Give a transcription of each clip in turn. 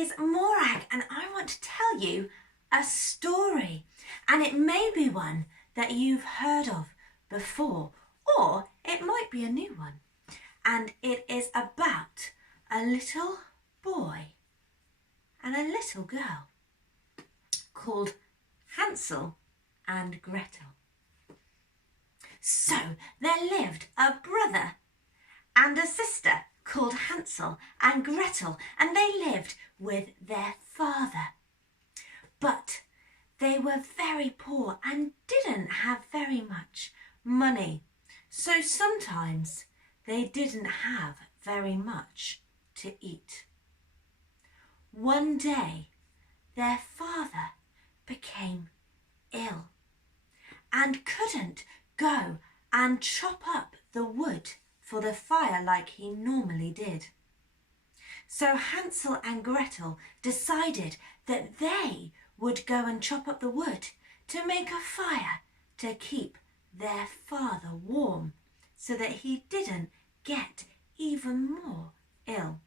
is Morag, and I want to tell you a story, and it may be one that you've heard of before, or it might be a new one, and it is about a little boy and a little girl called Hansel and Gretel. So there lived a brother and a sister called Hansel and Gretel, and they lived with their father. But they were very poor and didn't have very much money, so sometimes they didn't have very much to eat. One day their father became ill and couldn't go and chop up the wood for the fire like he normally did. So Hansel and Gretel decided that they would go and chop up the wood to make a fire to keep their father warm so that he didn't get even more ill.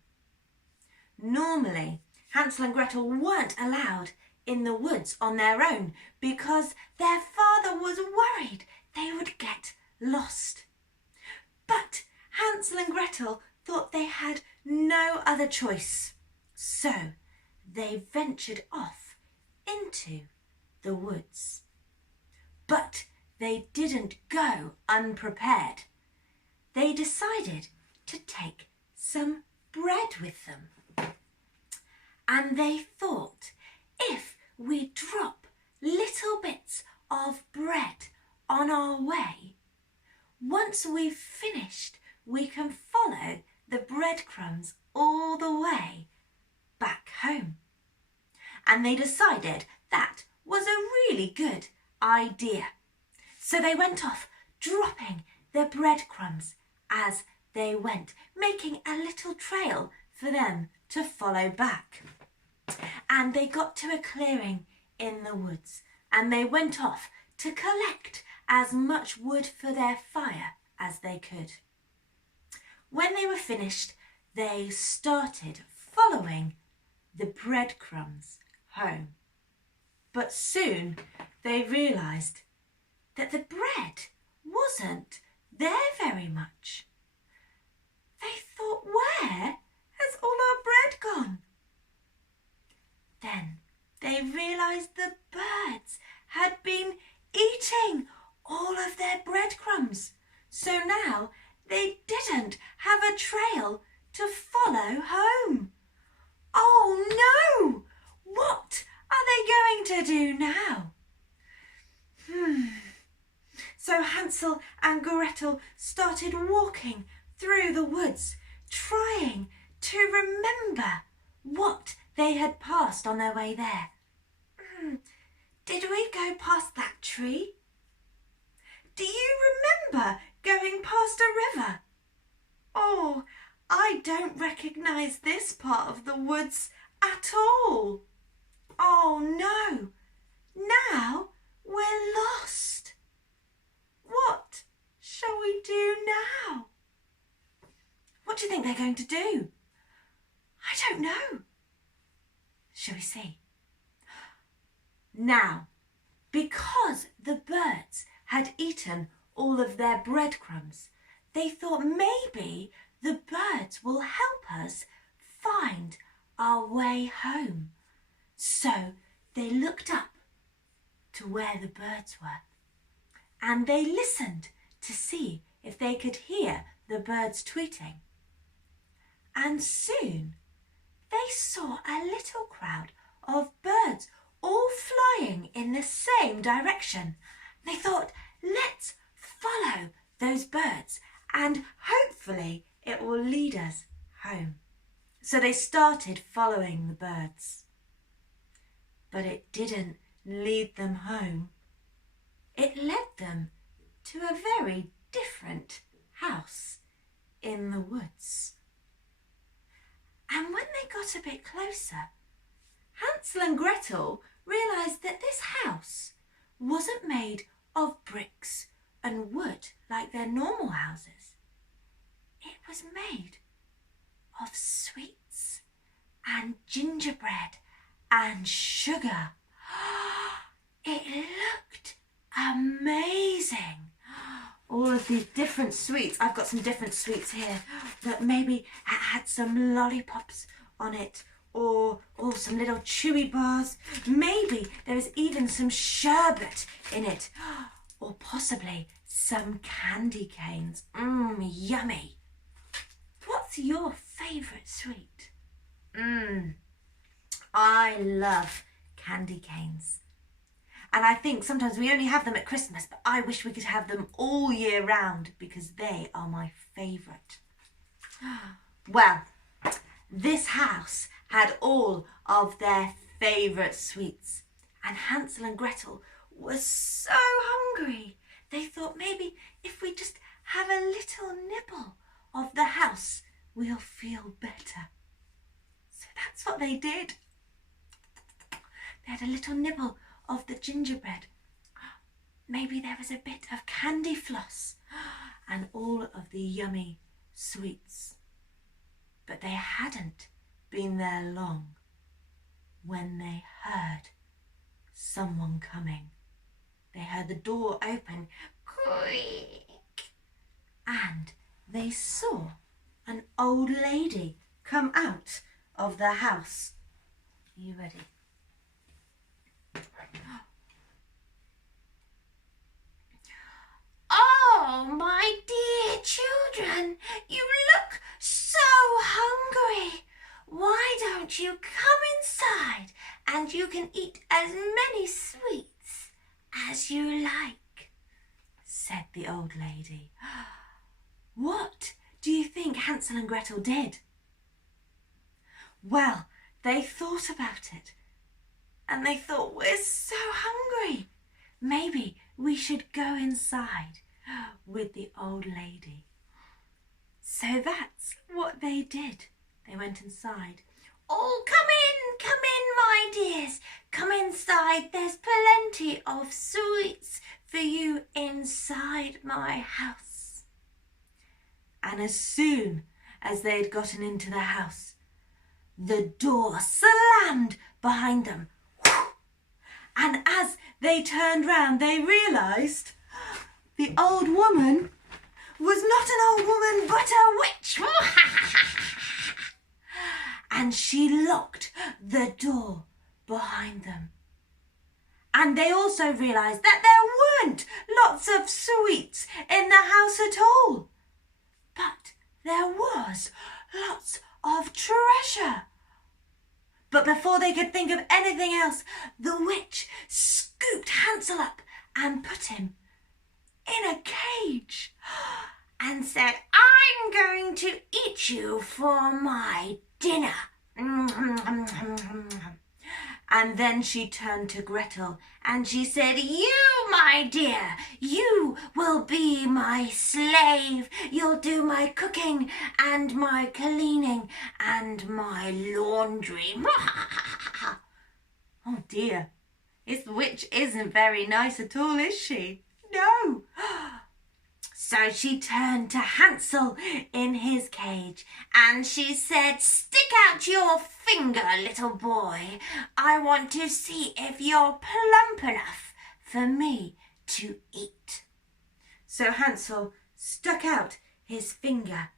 Normally, Hansel and Gretel weren't allowed in the woods on their own because their father was worried they would get lost. But Hansel and Gretel thought they had no other choice, so they ventured off into the woods. But they didn't go unprepared. They decided to take some bread with them. And they thought, if we drop little bits of bread on our way, once we've finished, we can follow the breadcrumbs all the way back home. And they decided that was a really good idea. So they went off, dropping the breadcrumbs as they went, making a little trail for them to follow back. And they got to a clearing in the woods, and they went off to collect as much wood for their fire as they could. When they were finished, they started following the breadcrumbs home. But soon they realised that the bread wasn't there very much. They thought, where has all our bread gone? Then they realised the birds had been eating all of their breadcrumbs. So now they didn't have a trail to follow home. Oh no! What are they going to do now? So Hansel and Gretel started walking through the woods, trying to remember what they had passed on their way there. Did we go past that tree? Do you remember going past a river? Oh, I don't recognise this part of the woods at all. Oh no, now we're lost. What shall we do now? What do you think they're going to do? I don't know. Shall we see? Now, because the birds had eaten all of their breadcrumbs, they thought maybe the birds will help us find our way home. So they looked up to where the birds were, and they listened to see if they could hear the birds tweeting. And soon they saw a little crowd of birds all flying in the same direction. They thought, let's follow those birds and hopefully it will lead us home. So they started following the birds. But it didn't lead them home. It led them to a very different house in the woods. And when they got a bit closer, Hansel and Gretel realised that this house wasn't made of bricks and wood like their normal houses. It was made of sweets and gingerbread and sugar. It looked amazing. All of these different sweets. I've got some different sweets here that maybe had some lollipops on it, or some little chewy bars. Maybe there is even some sherbet in it, or possibly some candy canes. Yummy. What's your favourite sweet? I love candy canes. And I think sometimes we only have them at Christmas, but I wish we could have them all year round because they are my favourite. Well, this house had all of their favourite sweets, and Hansel and Gretel were so hungry. They thought maybe if we just have a little nibble of the house, we'll feel better. So that's what they did. They had a little nibble of the gingerbread. Maybe there was a bit of candy floss and all of the yummy sweets. But they hadn't been there long when they heard someone coming. They heard the door open, creak, and they saw an old lady come out of the house. Are you ready? Oh, my dear children, you look so hungry. Why don't you come inside and you can eat as many sweets as you like, said the old lady. What do you think Hansel and Gretel did? Well, they thought about it and they thought, we're so hungry. Maybe we should go inside with the old lady. So that's what they did. They went inside. Oh, come in, my dears. Come inside. There's plenty of sweets for you inside my house. And as soon as they had gotten into the house, the door slammed behind them. And as they turned round, they realised the old woman was not an old woman, but a witch. And she locked the door behind them. And they also realised that there weren't lots of sweets in the house at all. But there was lots of treasure. But before they could think of anything else, the witch scooped Hansel up and put him in a cage and said, I'm going to eat you for my dinner. And then she turned to Gretel and she said, you, my dear, you will be my slave. You'll do my cooking and my cleaning and my laundry. Oh dear, this witch isn't very nice at all, is she? No. So she turned to Hansel in his cage and she said, stick out your finger, little boy. I want to see if you're plump enough for me to eat. So Hansel stuck out his finger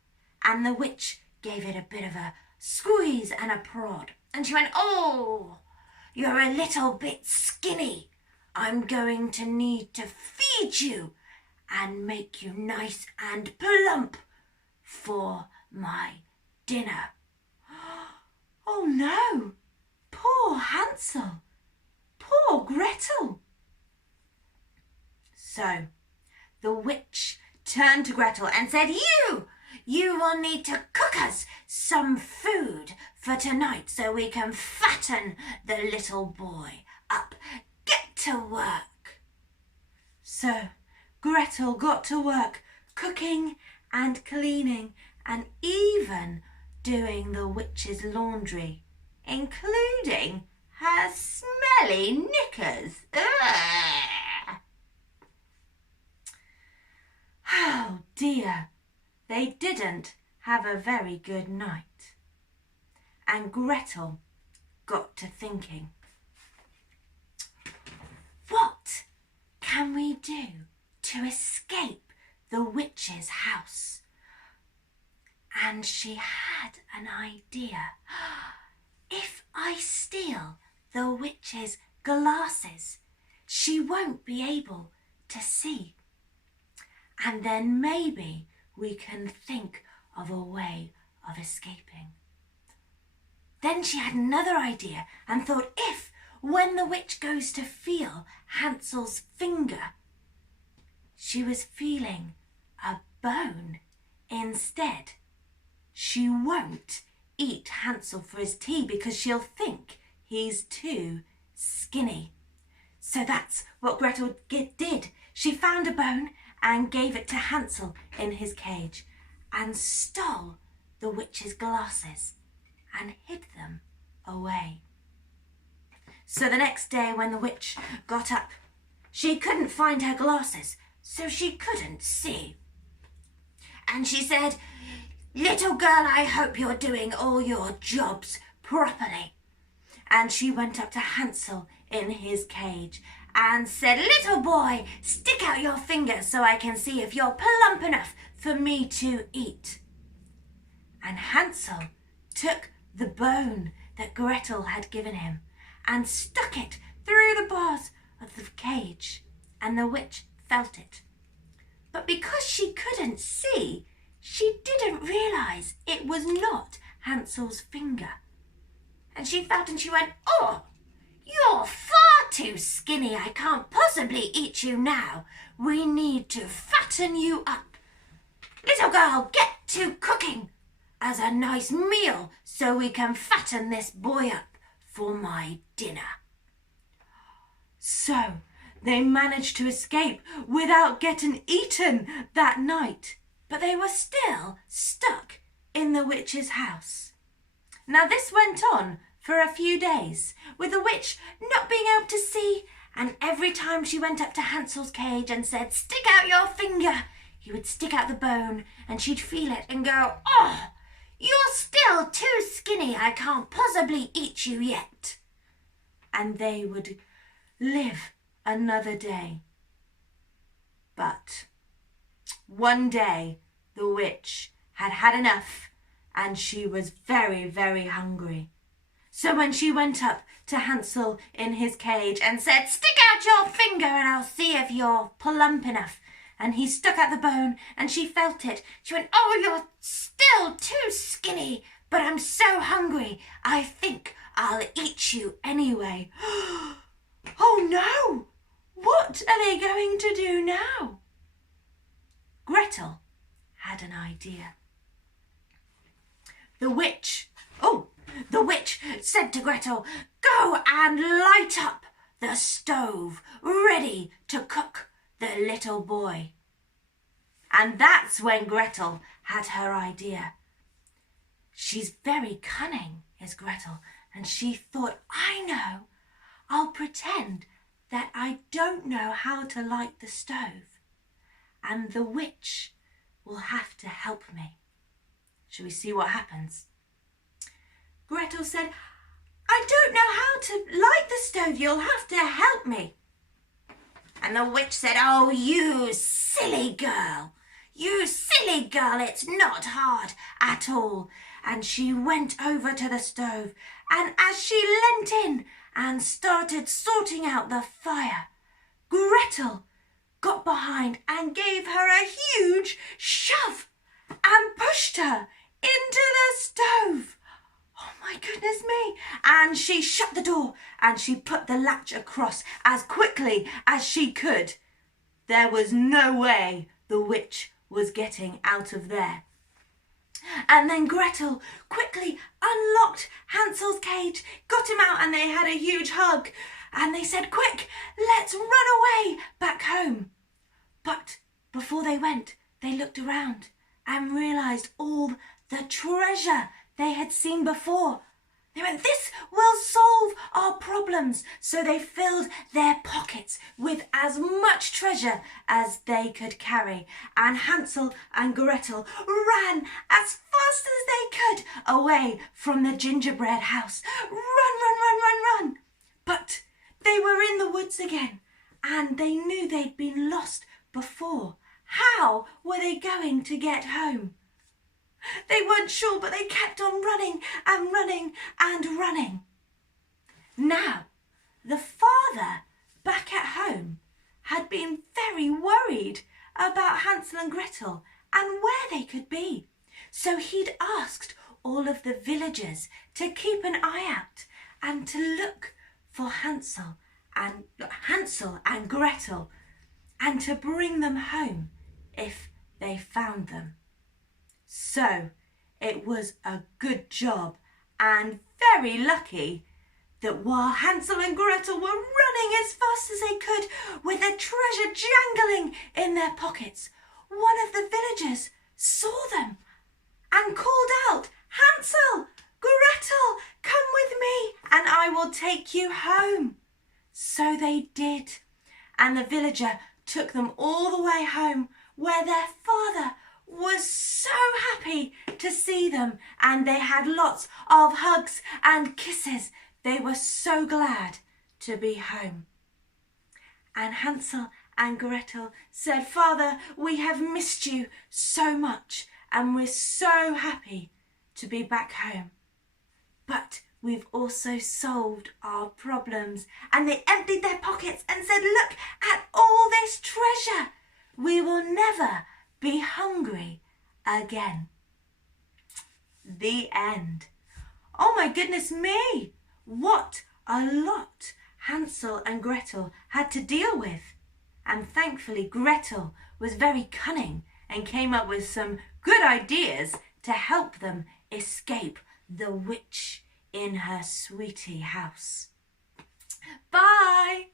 and the witch gave it a bit of a squeeze and a prod. And she went, oh, you're a little bit skinny. I'm going to need to feed you and make you nice and plump for my dinner. Oh no, poor Hansel, poor Gretel. So the witch turned to Gretel and said, you will need to cook us some food for tonight so we can fatten the little boy up. Get to work. So Gretel got to work cooking and cleaning and even doing the witch's laundry, including her smelly knickers. Ugh. Oh dear, they didn't have a very good night. and Gretel got to thinking, what can we do to escape the witch's house? And she had an idea. If I steal the witch's glasses, she won't be able to see. And then maybe we can think of a way of escaping. Then she had another idea and thought, if when the witch goes to feel Hansel's finger, she was feeling a bone instead, she won't eat Hansel for his tea because she'll think he's too skinny. So that's what Gretel did. She found a bone and gave it to Hansel in his cage and stole the witch's glasses and hid them away. So the next day when the witch got up, she couldn't find her glasses, so she couldn't see. And she said, "Little girl, I hope you're doing all your jobs properly." And she went up to Hansel in his cage and said, "Little boy, stick out your finger so I can see if you're plump enough for me to eat." And Hansel took the bone that Gretel had given him and stuck it through the bars of the cage, and the witch felt it. But because she couldn't see, she didn't realise it was not Hansel's finger. And she felt and she went, "Oh, you're far too skinny. I can't possibly eat you now. We need to fatten you up. Little girl, get to cooking as a nice meal so we can fatten this boy up for my dinner." So they managed to escape without getting eaten that night, but they were still stuck in the witch's house. Now this went on for a few days, with the witch not being able to see, and every time she went up to Hansel's cage and said, "Stick out your finger," he would stick out the bone and she'd feel it and go, "Oh, you're still too skinny. I can't possibly eat you yet." And they would live another day. But one day the witch had had enough and she was very, very hungry. So when she went up to Hansel in his cage and said, "Stick out your finger and I'll see if you're plump enough," and he stuck out the bone and she felt it, she went, "Oh, you're still too skinny, but I'm so hungry. I think I'll eat you anyway." Oh no! What are they going to do now? Gretel had an idea. The witch said to Gretel, "Go and light up the stove, ready to cook the little boy." And that's when Gretel had her idea. She's very cunning, is Gretel, and she thought, "I know, I'll pretend that I don't know how to light the stove, and the witch will have to help me." Shall we see what happens? Gretel said, "I don't know how to light the stove. You'll have to help me." And the witch said, "Oh, you silly girl. You silly girl, it's not hard at all." And she went over to the stove, and as she leant in and started sorting out the fire, Gretel got behind and gave her a huge shove and pushed her into the stove. Oh my goodness me. And she shut the door and she put the latch across as quickly as she could. There was no way the witch was getting out of there. And then Gretel quickly unlocked Hansel's cage, got him out, and they had a huge hug. And they said, "Quick, let's run away back home." But before they went, they looked around and realised all the treasure they had seen before. They went, "This will solve our problems." So they filled their pockets with as much treasure as they could carry. And Hansel and Gretel ran as fast as they could away from the gingerbread house. Run, run, run, run, run. But they were in the woods again, and they knew they'd been lost before. How were they going to get home? They weren't sure, but they kept on running and running and running. Now, the father back at home had been very worried about Hansel and Gretel and where they could be. So he'd asked all of the villagers to keep an eye out and to look for Hansel and Gretel and to bring them home if they found them. So it was a good job and very lucky that while Hansel and Gretel were running as fast as they could with their treasure jangling in their pockets, one of the villagers saw them and called out, "Hansel, Gretel, come with me and I will take you home." So they did, and the villager took them all the way home, where their father was so happy to see them, and they had lots of hugs and kisses. They were so glad to be home. And Hansel and Gretel said, "Father, we have missed you so much, and we're so happy to be back home. But we've also solved our problems." And they emptied their pockets and said, "Look at all this treasure. We will never be hungry again." The end. Oh my goodness me! What a lot Hansel and Gretel had to deal with. And thankfully Gretel was very cunning and came up with some good ideas to help them escape the witch in her sweetie house. Bye!